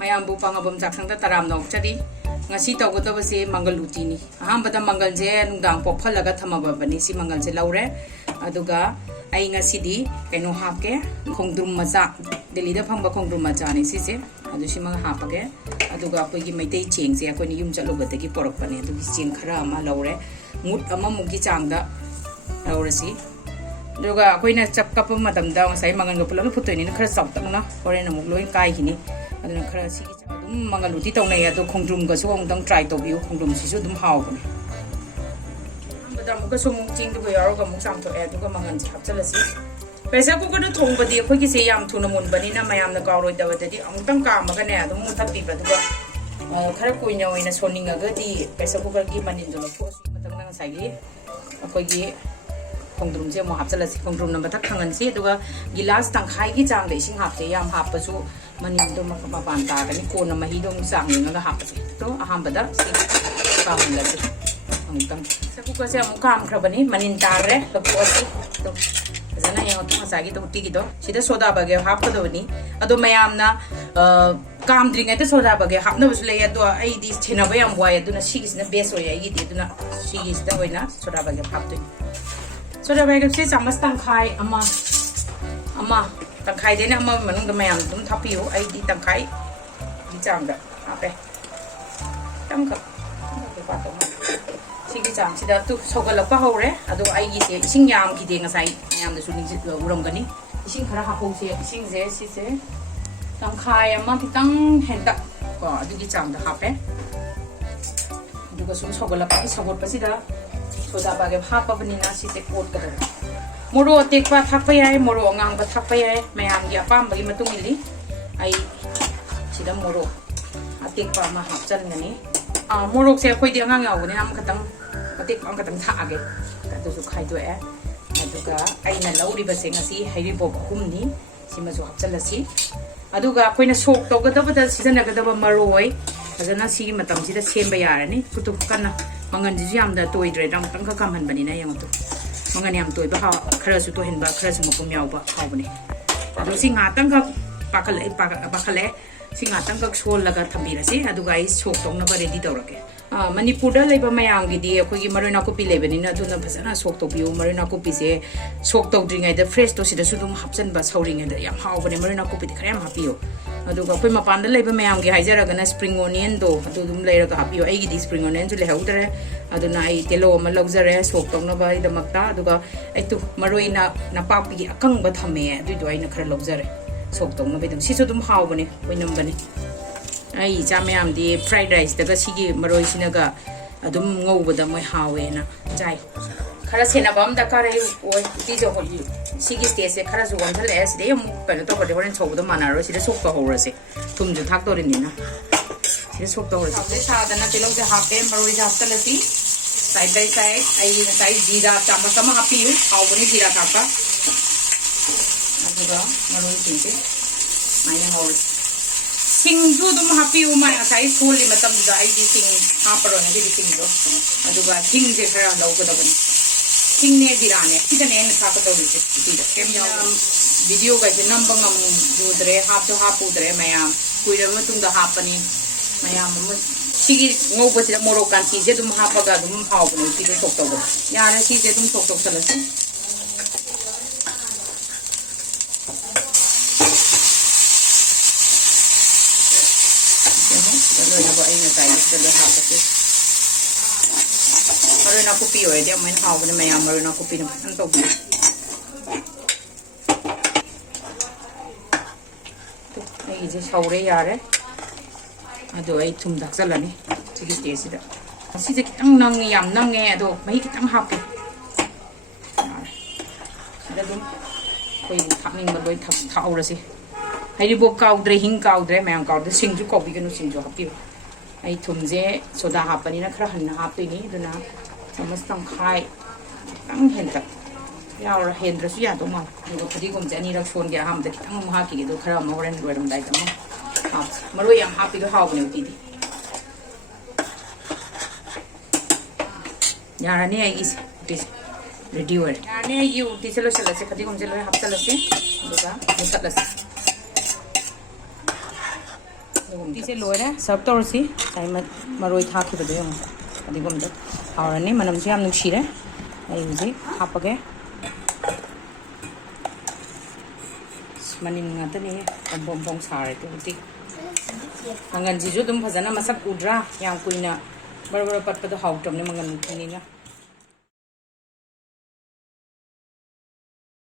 mayambu pangabam Chakshang ta taram nok chari ngasi tawgotaba se Mangal Ooti ni ahambada mangal je nungdang pophalaga thamaba bani si mangal je laure aduga ai ngasi di kaino hapke khongdrum macha Delhi da phangba khongdrum macha ni si se adu si ma hapage aduga koi gi maitei cheng je koi ni yum chaloga de gi porok bani adu gi cheng khara ama laure mut ama mugi changda laure si aduga koi na chap kap matam da sai mangal go pulam phutoi ni khara chap tak na kore na muk loi kai hini aduna khara si gi adum Mangal Ooti tongnai adu khongdrum ga so ongdang try to biu khongdrum si su dum haw bani badam ga so mung ching du ga ga mung sam to e du ga mangan chap chalasi Pressure cooker to thongba di khoi gi se yam thuna mun bani na mayam na kaw roi da di amutang ka ma ga ne adum mu thap pi ba du ga khara koi nya oina soninga ga di pressure cooker gi manin do tho si matang na sai gi khoi gi khongdrum je mo hap chalasi khongdrum na ba thak khangan si du ga gilas tang khai gi chang de sing hap te yam hap pa su manin do ma ka ban ta ga ni ko na ma hi dong sang ni ga hap si to aham ba da si ka mun la si amutang pressure cooker se am kam khra bani manin tar re to ko si to Zana yang tu masa gitu uti gitu, sida soda bagi hap kado ni, ado mayam na kam drink itu soda bagi hap na besul ya tu, ay di cina bayam buaya tu na sigis na beso ya gitu tu na sigis tu na soda bagi hap tu. Soda bagi sih sama tangkai ama tangkai dia ni ama menung tu mayam tu tapi yo ay di tangkai di jangga apa? Tangkap, patong. Sige jam sida tu sogalakpa hore ado ai gi se ising yam ki de ngasai yam da suning uram gani ising khara ha hong se ising je si se tang khai ama kitang hen tak ko adu gi jam da ha pe adu ga sum sogalakpa ki sogot pa sida soda ba ge ha pa bani na si te kot ka da moro tek pa thak pa yai moro ngang ba thak pa yai mayam gi apam ba gi matung ili ai sida moro atek pa ma hap chan ngani morok se khoi di ngang yaw ni am khatang matik ang katang thaage adu su khai do e aduga aina lauri ba se ngasi hairi bob hum ni sima su hapchalasi aduga koina sok to ga da season ga da maroi ajana si matam si da semba yarani kutu kana mangan ji yam da toy dre dang tang ka kam han bani na yang tu mangan yam toy ba ha khara su to hen ba khara su mapum yaw ba ha bani adu si nga tang ka pakale si nga tang ka sol laga thambira si aduga is sok tong na ba ready tawrake Manipur da leba mayam gi di khoi gi maroi na kopi lebani na tu na phasana sok to biu maroi na kopi se sok to dringai da fresh to sida sudum hapsan ba sauring da yam haw bane maroi na kopi di khram hapiyo adu ga khoi mapan da leba mayam gi haijara ga na spring onion do adu dum leira ga hapiyo ai gi di spring onion ju le haudare adu na ai telo ma laujare sok to na ba da makta adu ga ai tu maroi na papi gi akang ba thame adu do ai na khara laujare sok to na ba dum si sudum haw bane koi nam bane ai jamyam di fried rice daga sigi maroi sinaga adum ngobada moi hawe na jai khara sena bam da kare oi ti jo holi sigi stage se khara zuwan thale as de mu pelo to bade horen chobu da manaro sida sok ka hora se tum ju thak to rin ni na sida sok to hora se sa da na telong se hape maroi ja hapta lati side by side ai na side jira chama sama hapi haw bani jira ka aduga maroi tinte maina hor Singju dum happy umay asai suli matam da ai di sing haparo na di sing do aduga sing je khara law ko da bani sing ne dirane kita ne na ka to bite ti da kem ya video ga je nam bangam ju dre hap to hapu dre mayam kuira ma tung da hapani mayam ma sigi ngo ba ti moro kan si je dum hapa ga dum haw bani ti do tok to do ya ra si je dum tok tok sala si Maroi na kopi oi dia main haw bani mayam maroi na kopi na an to bi to ai je saure yare ado ai thum dak salani sigi stage da si je kitang nang yam nang nge ado mai kitang hap ke da dum koi thakning ba loi thau ra si hai bo kaw dre hing kaw dre mayam kaw de sing ju ko bi ganu sing ju hapi ai thum je soda hapani na khara han hap ni duna samas tang khai tang hen tak yaw ra hen ra su ya to ma do khadi gom je ani ra shon ge ham da kitang ma ha ki do khara ma horen ro ram dai ta ma ha maroi yam happy do haw bani uti di ya ra ne ai is this ready word ya ne you uti chalo chalo se khadi gom je hap chalo se do ga mutat la uti loire serve torsi sai maroi thaki bade yong adigum de haurani manam si am nuksire ai uji hapage manin ngata ni bom bom sare to uti mangan ji ju dum phajana masak udra yang kuina bar bar pat pat hauk tom ni mangan ni na